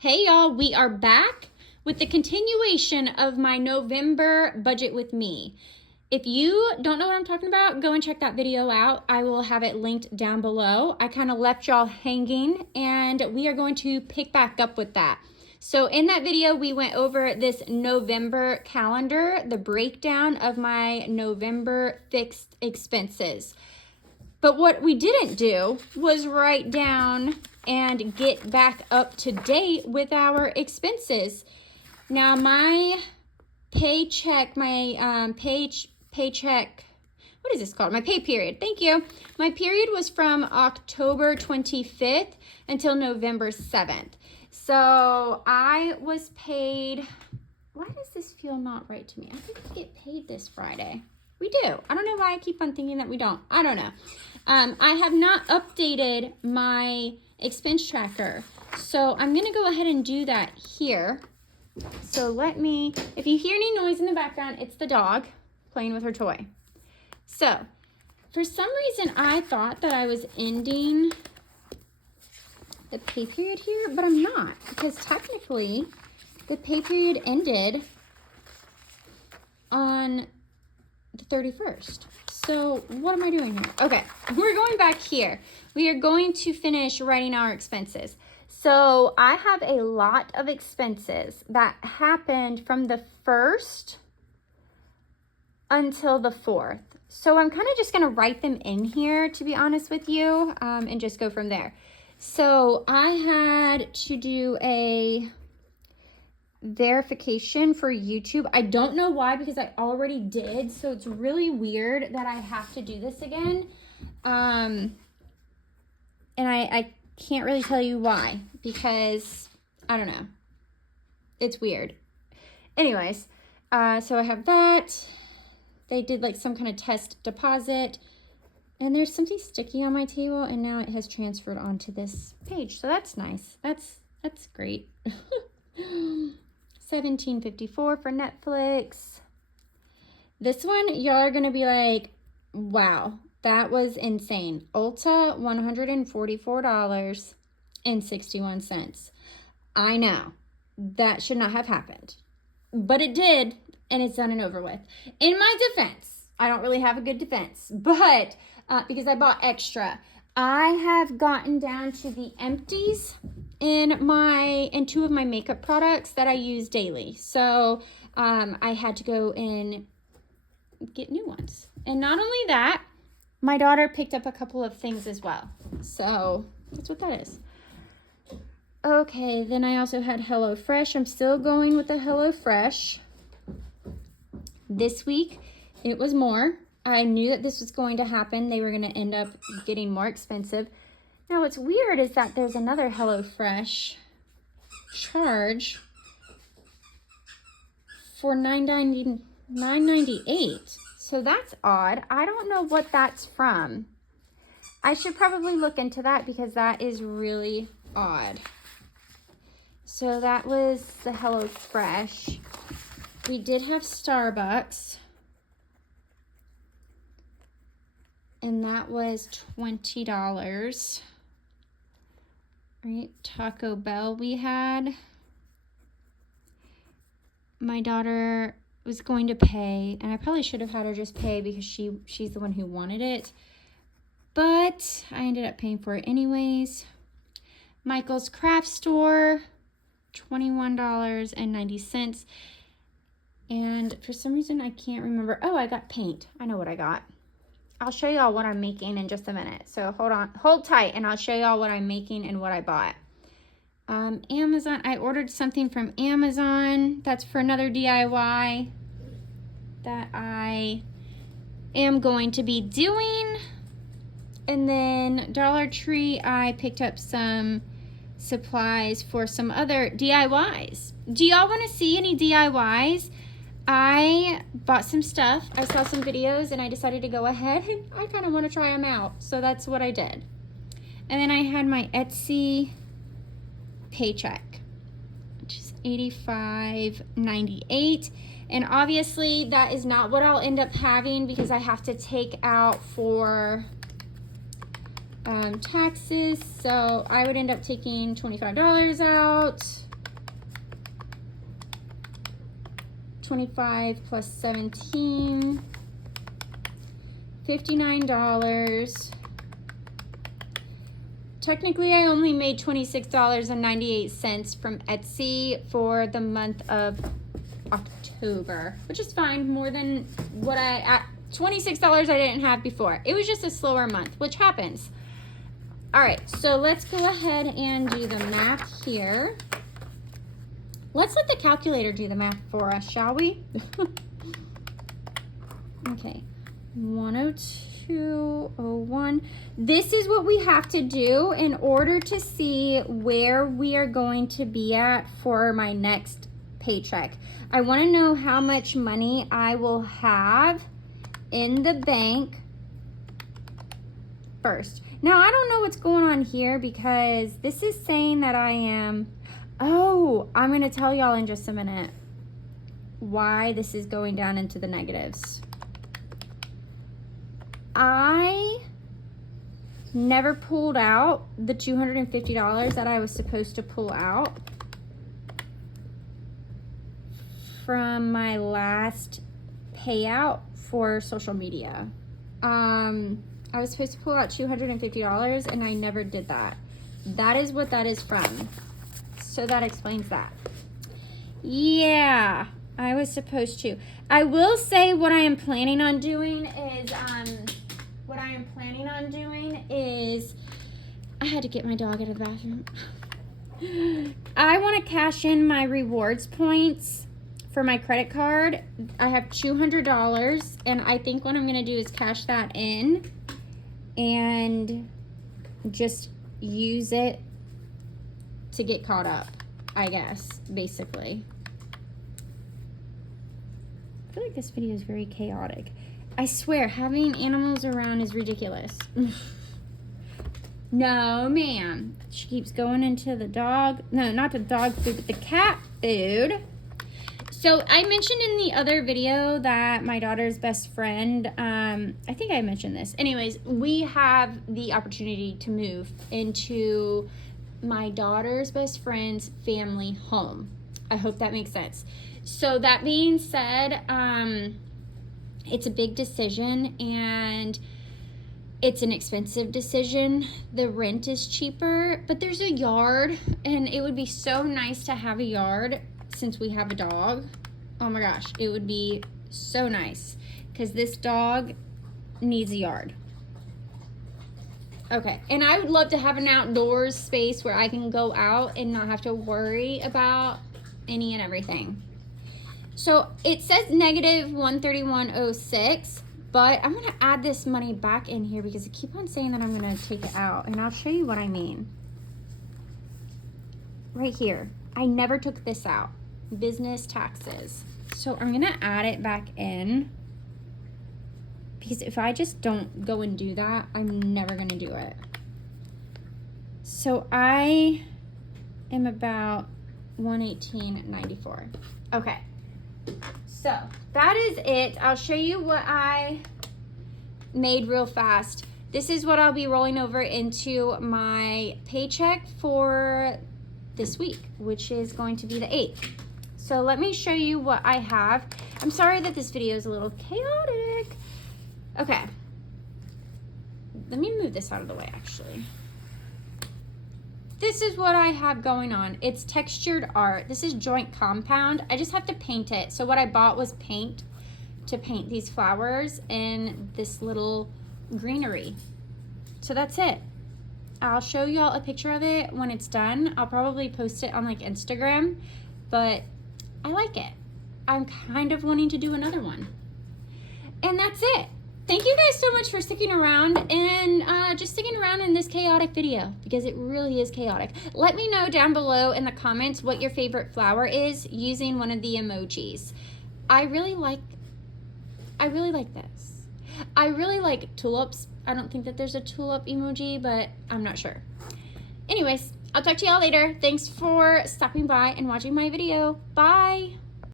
Hey y'all, we are back with the continuation of my November budget with me. If you don't know what I'm talking about, go and check that video out. I will have it linked down below. I kind of left y'all hanging and we are going to pick back up with that. So in that video, we went over this November calendar, the breakdown of my November fixed expenses. But what we didn't do was write down and get back up to date with our expenses. Now my paycheck, paycheck, what is this called? My pay period, thank you. My period was from October 25th until November 7th. So I was paid, why does this feel not right to me? I think we get paid this Friday. We do. I don't know why I keep on thinking that we don't. I don't know. I have not updated my expense tracker. So I'm going to go ahead and do that here. So if you hear any noise in the background, it's the dog playing with her toy. So for some reason, I thought that I was ending the pay period here, but I'm not, because technically the pay period ended on the 31st. So what am I doing here? Okay, we're going back here. We are going to finish writing our expenses. So I have a lot of expenses that happened from the 1st until the 4th. So I'm kind of just going to write them in here, to be honest with you, and just go from there. So I had to do a verification for YouTube. I don't know why, because I already did, so it's really weird that I have to do this again. And I can't really tell you why, because I don't know, it's weird. Anyways, so I have that. They did like some kind of test deposit, and there's something sticky on my table, and now it has transferred onto this page, so that's nice. That's great. $17.54 for Netflix. This one, y'all are gonna be like, wow, that was insane. Ulta, $144.61. I know, that should not have happened, but it did, and it's done and over with. In my defense, I don't really have a good defense, but because I bought extra, I have gotten down to the empties in two of my makeup products that I use daily. So I had to go and get new ones. And not only that, my daughter picked up a couple of things as well. So that's what that is. Okay, then I also had HelloFresh. I'm still going with the HelloFresh. This week, it was more. I knew that this was going to happen. They were going to end up getting more expensive. Now, what's weird is that there's another HelloFresh charge for $9.98. So that's odd. I don't know what that's from. I should probably look into that, because that is really odd. So that was the HelloFresh. We did have Starbucks, and that was $20. Right, Taco Bell we had. My daughter was going to pay, and I probably should have had her just pay because she's the one who wanted it. But I ended up paying for it anyways. Michael's Craft Store, $21.90. And for some reason, I can't remember. Oh, I got paint. I know what I got. I'll show y'all what I'm making in just a minute. So hold tight, and I'll show y'all what I'm making and what I bought. Amazon, I ordered something from Amazon. That's for another DIY that I am going to be doing. And then Dollar Tree, I picked up some supplies for some other DIYs. Do y'all want to see any DIYs? I bought some stuff. I saw some videos and I decided to go ahead and I kind of want to try them out. So that's what I did. And then I had my Etsy paycheck, which is $85.98. And obviously that is not what I'll end up having, because I have to take out for taxes. So I would end up taking $25 out. 25 plus 17, $59. Technically, I only made $26.98 from Etsy for the month of October, which is fine, more than what $26 I didn't have before. It was just a slower month, which happens. All right, so let's go ahead and do the math here. Let's let the calculator do the math for us, shall we? Okay, 102.01. This is what we have to do in order to see where we are going to be at for my next paycheck. I want to know how much money I will have in the bank first. Now, I don't know what's going on here because this is saying that I am... Oh, I'm going to tell y'all in just a minute why this is going down into the negatives. I never pulled out the $250 that I was supposed to pull out from my last payout for social media. I was supposed to pull out $250 and I never did that. That is what that is from. So that explains that. Yeah, I was supposed to. I will say what I am planning on doing is, I had to get my dog out of the bathroom. I want to cash in my rewards points for my credit card. I have $200 and I think what I'm going to do is cash that in and just use it to get caught up, I guess, basically. I feel like this video is very chaotic. I swear, having animals around is ridiculous. No, ma'am. She keeps going into the dog. No, not the dog food, but the cat food. So I mentioned in the other video that my daughter's best friend, I think I mentioned this. Anyways, we have the opportunity to move into my daughter's best friend's family home. I hope that makes sense. So that being said, it's a big decision and it's an expensive decision. The rent is cheaper, but there's a yard and it would be so nice to have a yard since we have a dog. Oh my gosh, it would be so nice because this dog needs a yard. Okay, and I would love to have an outdoors space where I can go out and not have to worry about any and everything. So it says negative 131.06, but I'm going to add this money back in here because I keep on saying that I'm going to take it out, and I'll show you what I mean. Right here, I never took this out. Business taxes. So I'm going to add it back in. Because if I just don't go and do that, I'm never going to do it. So I am about 118.94. Okay. So that is it. I'll show you what I made real fast. This is what I'll be rolling over into my paycheck for this week, which is going to be the 8th. So let me show you what I have. I'm sorry that this video is a little chaotic. Okay, let me move this out of the way, actually. This is what I have going on. It's textured art. This is joint compound. I just have to paint it. So what I bought was paint to paint these flowers and this little greenery. So that's it. I'll show y'all a picture of it when it's done. I'll probably post it on like Instagram, but I like it. I'm kind of wanting to do another one. And that's it. Thank you guys so much for sticking around and just sticking around in this chaotic video because it really is chaotic. Let me know down below in the comments what your favorite flower is using one of the emojis. I really like this. I really like tulips. I don't think that there's a tulip emoji, but I'm not sure. Anyways, I'll talk to y'all later. Thanks for stopping by and watching my video. Bye.